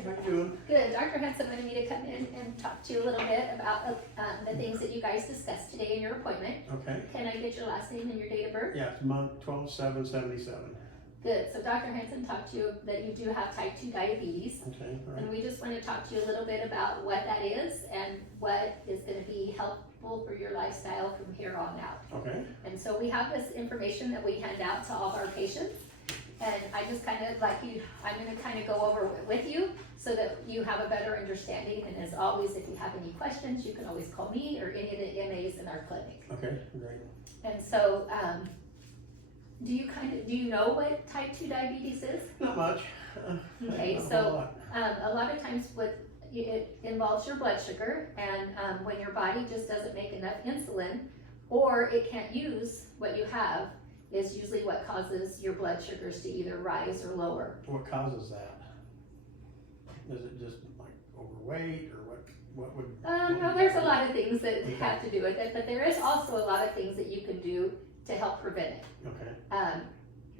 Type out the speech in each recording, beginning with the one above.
Hey, how you doing? Good. Dr. Hanson wanted me to come in and talk to you a little bit about the things that you guys discussed today in your appointment. Okay. Can I get your last name and your date of birth? Yeah, it's month 12/7/77. Good. So Dr. Hanson talked to you that you do have type 2 diabetes. Okay, all right. And we just want to talk to you a little bit about what that is and what is going to be helpful for your lifestyle from here on out. Okay. And so we have this information that we hand out to all of our patients. And I just kind of I'm going to kind of go over it with you so that you have a better understanding. And as always, if you have any questions, you can always call me or any of the MAs in our clinic. Okay, great. And so, do you know what type 2 diabetes is? Not much. Okay, Not a so whole lot. a lot of times it involves your blood sugar, and when your body just doesn't make enough insulin, or it can't use what you have, is usually what causes your blood sugars to either rise or lower. What causes that? Is it just like overweight or what would? No, there's a lot of things that have to do with it, but there is also a lot of things that you can do to help prevent it. Okay.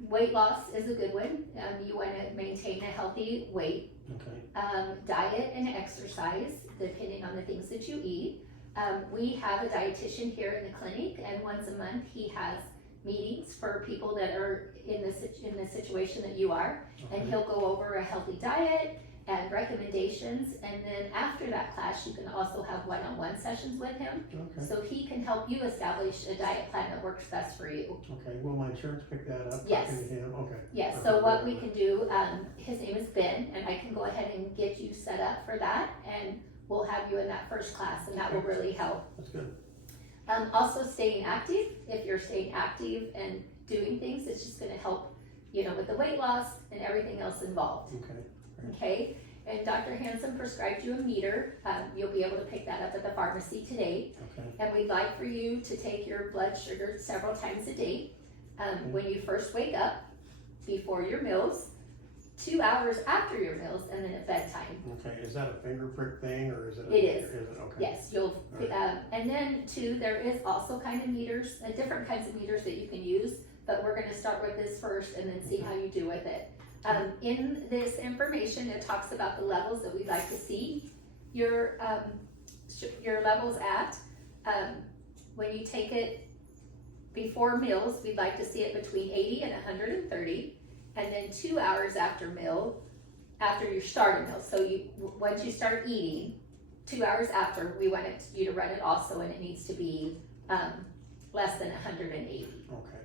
Weight loss is a good one. You want to maintain a healthy weight. Okay. Diet and exercise, depending on the things that you eat. We have a dietitian here in the clinic, and once a month he has meetings for people that are in the situation that you are, and he'll go over a healthy diet and recommendations, and then after that class you can also have one-on-one sessions with him, Okay. so he can help you establish a diet plan that works best for you. Okay. Will my insurance pick that up? Yes. Talking to him? Okay. Yes, Okay, so what good. we can do, his name is Ben, and I can go ahead and get you set up for that, and we'll have you in that first class, and that will really help. That's good. Also staying active. If you're staying active and doing things, it's just gonna help, with the weight loss and everything else involved. Okay. Okay, and Dr. Hanson prescribed you a meter. You'll be able to pick that up at the pharmacy today. Okay. And we'd like for you to take your blood sugar several times a day. When you first wake up, before your meals, 2 hours after your meals, and then at bedtime. Okay. Is that a finger prick thing or is it? It is. Is it? Okay. Yes, you'll, Alright. and then too, there is also kind of meters, different kinds of meters that you can use, but we're gonna start with this first and then see how you do with it. In this information, it talks about the levels that we'd like to see your levels at. When you take it before meals, we'd like to see it between 80 and 130, and then 2 hours after you start a meal. So once you start eating, 2 hours after, we want you to run it also, and it needs to be less than 180. Okay.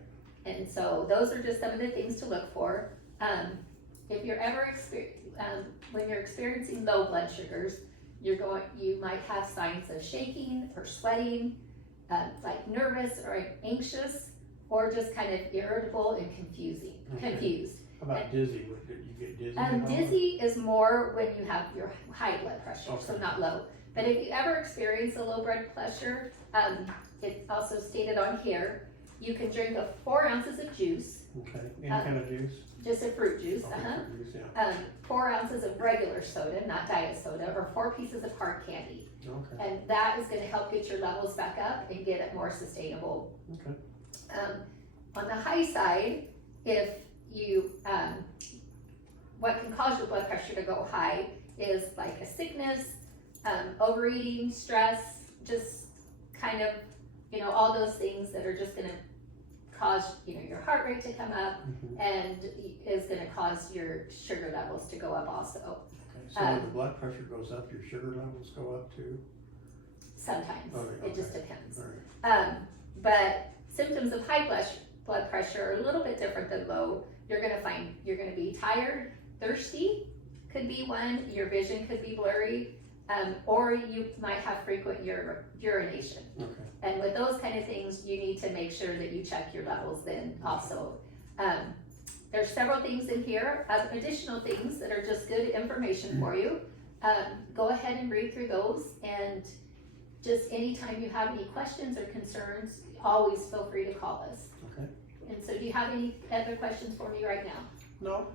And so those are just some of the things to look for. If you're ever when you're experiencing low blood sugars, you might have signs of shaking or sweating, like nervous or anxious, or just kind of irritable and confused. How about dizzy? Did you get dizzy? at all? Dizzy is more when you have your high blood pressure, so Okay. not low. But if you ever experience a low blood pressure, it's also stated on here, you can drink 4 ounces of juice, Okay. Any kind of juice? just a fruit juice, Okay, fruit juice, yeah. 4 ounces of regular soda, not diet soda, or 4 pieces of hard candy. Okay. And that is gonna help get your levels back up and get it more sustainable. Okay. On the high side, if you, what can cause your blood pressure to go high is like a sickness, overeating, stress, just kind of, all those things that are just gonna cause, your heart rate to come up, Mhm. and is gonna cause your sugar levels to go up also, Okay. So when the blood pressure goes up, your sugar levels go up too? sometimes. Okay, It just okay. depends. All right. But symptoms of high blood pressure are a little bit different than low. You're gonna be tired, thirsty, could be one, your vision could be blurry, or you might have frequent urination. Okay. And with those kind of things, you need to make sure that you check your levels then also. There's several things in here, additional things that are just good information for you. Go ahead and read through those, and just anytime you have any questions or concerns, always feel free to call us. Okay. And so do you have any other questions for me right now? No,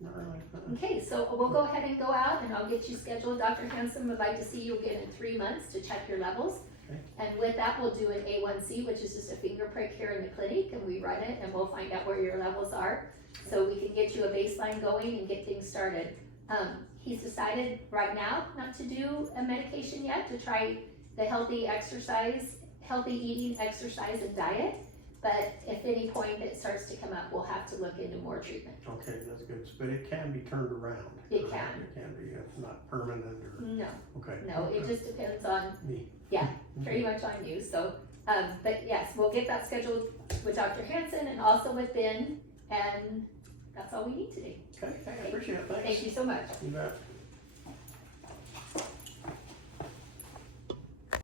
not really. Okay, so we'll go ahead and go out, and I'll get you scheduled. Dr. Hanson would like to see you again in 3 months to check your levels. Okay. And with that, we'll do an A1C, which is just a finger prick here in the clinic, and we run it, and we'll find out where your levels are, so we can get you a baseline going and get things started. He's decided right now not to do a medication yet, to try the healthy eating, exercise, and diet. But if any point it starts to come up, we'll have to look into more treatment. Okay, that's good, but it can be turned around. It can. It can be, it's not permanent or, No, okay. no, it just depends on, Me. yeah, pretty much on you, so, but yes, we'll get that scheduled with Dr. Hanson and also with Ben, and that's all we need today. Okay, I appreciate it, thanks. Thank you so much. You bet.